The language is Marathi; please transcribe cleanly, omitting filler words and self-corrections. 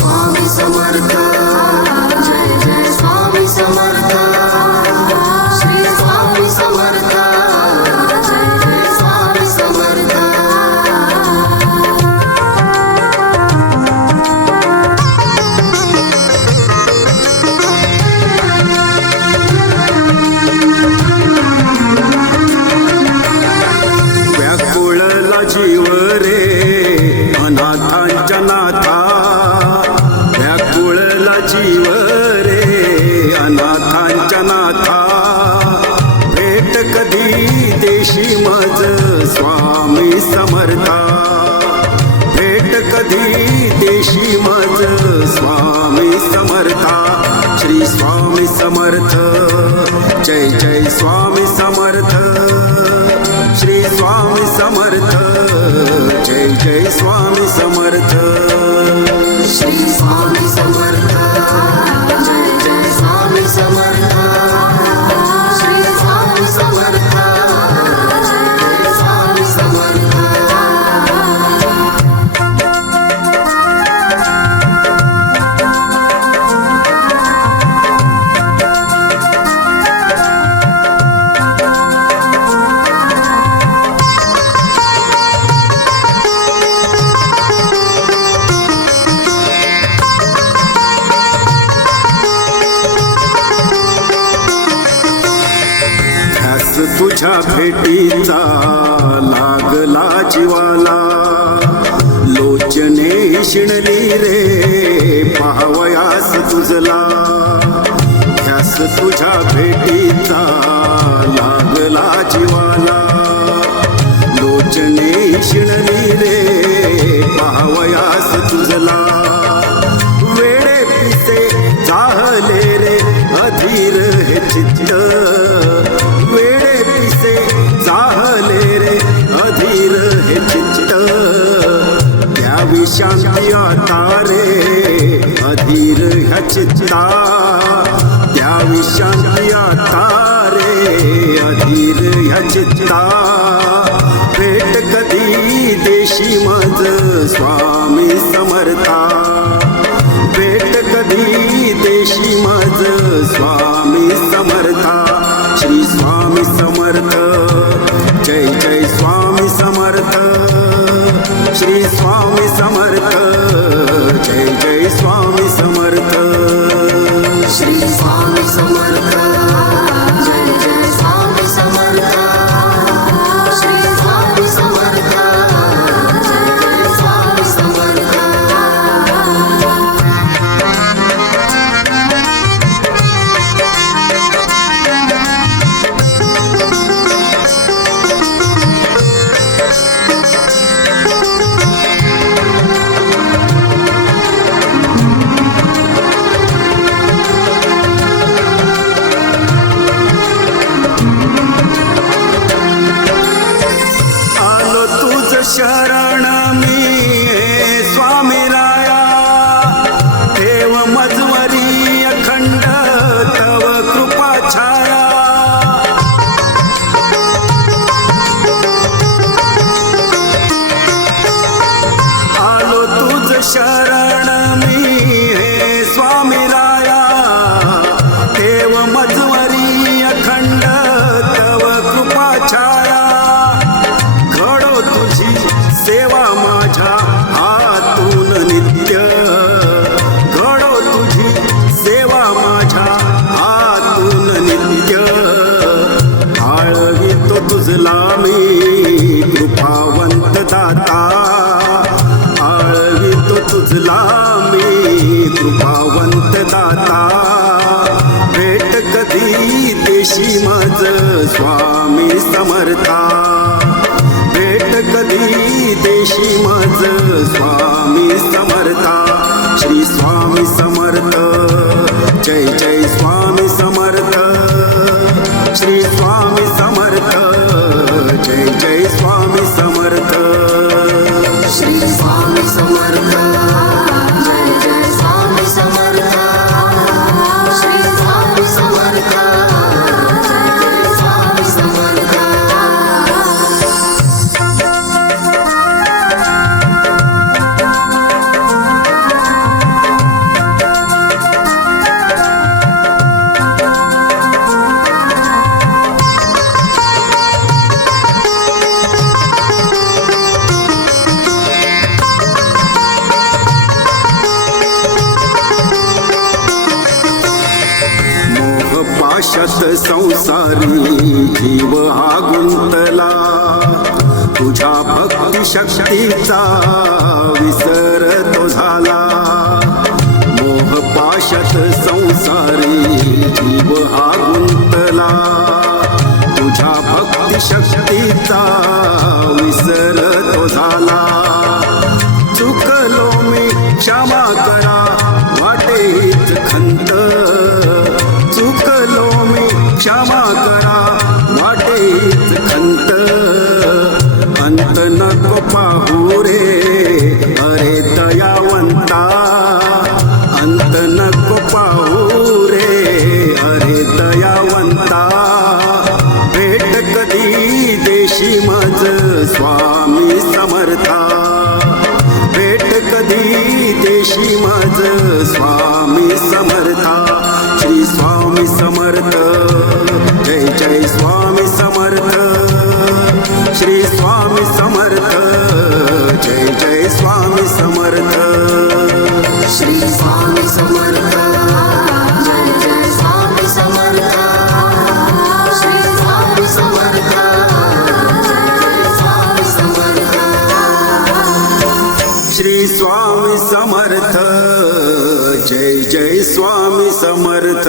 स्वामी समर्थ जय जय स्वामी समर्थ श्री स्वामी समर्थ जय जय स्वामी समर्थ व्याकुळला जीव रे अनाथांच्या नाथा व्याकुळला जीव रे अनाथांच्या नाथा भेट कधी देशी मज स्वामी समर्था भेट कधी देशी मज स्वामी समर्था श्री स्वामी समर्थ जय जय स्वामी समर्थ श्री स्वामी समर्थ जय जय स्वामी समर्थ श्री स्वामी समर्थ जय जय स्वामी समर्थ श्री स्वामी समर्थ जय जय स्वामी समर्थ तुझ्या भेटीचा लागला जीवाला लोचने शिणली रे पाहावयास तुझला ध्यास तुझ्या भेटीचा लागला जीवाला लोचने शिणली रे पाहावयास तुझला वेडे पिसे चाहले रे अधीर हे चित्त चाहले रे अधीर हे चित्त द्यावी शांती आता रे अधीर ह्या चित्ता द्यावी शांती आता रे अधीर ह्या चित्ता भेट कधी देशी मज स्वामी समर्था भेट कधी देशी मज स्वामी समर्था श्री स्वामी समर्थ जय जय स्वामी समर्थ श्री स्वामी समर्थ जय जय स्वामी समर्थ श्री स्वामी समर्थ जय जय स्वामी समर्थ श्री स्वामी समर्थ जय जय स्वामी समर्थ शरण मी स्वामी राया देव मजवरी अखंड तव कृपा छाया आलो तुझ शरण मी स्वामी राया देव मजवरी अखंड तव कृपा छाया सेवा माझ्या हातून नित्य घडो तुझी सेवा माझ्या हातून नित्य आळवितो तुझला मी कृपावंत दाता आळवितो तुझला मी कृपावंत दाता भेट कधी देशी मज स्वामी समर्था भेट कधी देशी मज स्वामी समर्था श्री स्वामी समर्थ जय जय स्वामी समर्थ श्री स्वामी समर्थ जय जय स्वामी समर्थ श्री स्वामी समर्थ जय जय स्वामी समर्थ श्री स्वामी समर्थ जय जय स्वामी समर्थ संसारी जीव हा गुंतला तुझ्या भक्ती शक्तीचा विसर तो झाला मोह पाशात संसारी जीव हा गुंतला तुझ्या भक्ती शक्तीचा विसर तो झाला चुकलो मी क्षमा करा वाटे हीच खंत चुकलो मी क्षमा करा वाटे हीच खंत अंत नको पाहू रे अरे दयावंता अंत नको पाहू रे अरे दयावंता भेट कधी देशी मज स्वामी समर्था भेट कधी देशी मज स्वामी समर्था श्री स्वामी समर्थ जय जय स्वामी समर्थ श्री स्वामी समर्थ जय जय स्वामी समर्थ श्री स्वामी समर्थ जय जय स्वामी समर्थ श्री स्वामी समर्थ जय जय स्वामी समर्थ श्री स्वामी समर्थ जय जय स्वामी समर्थ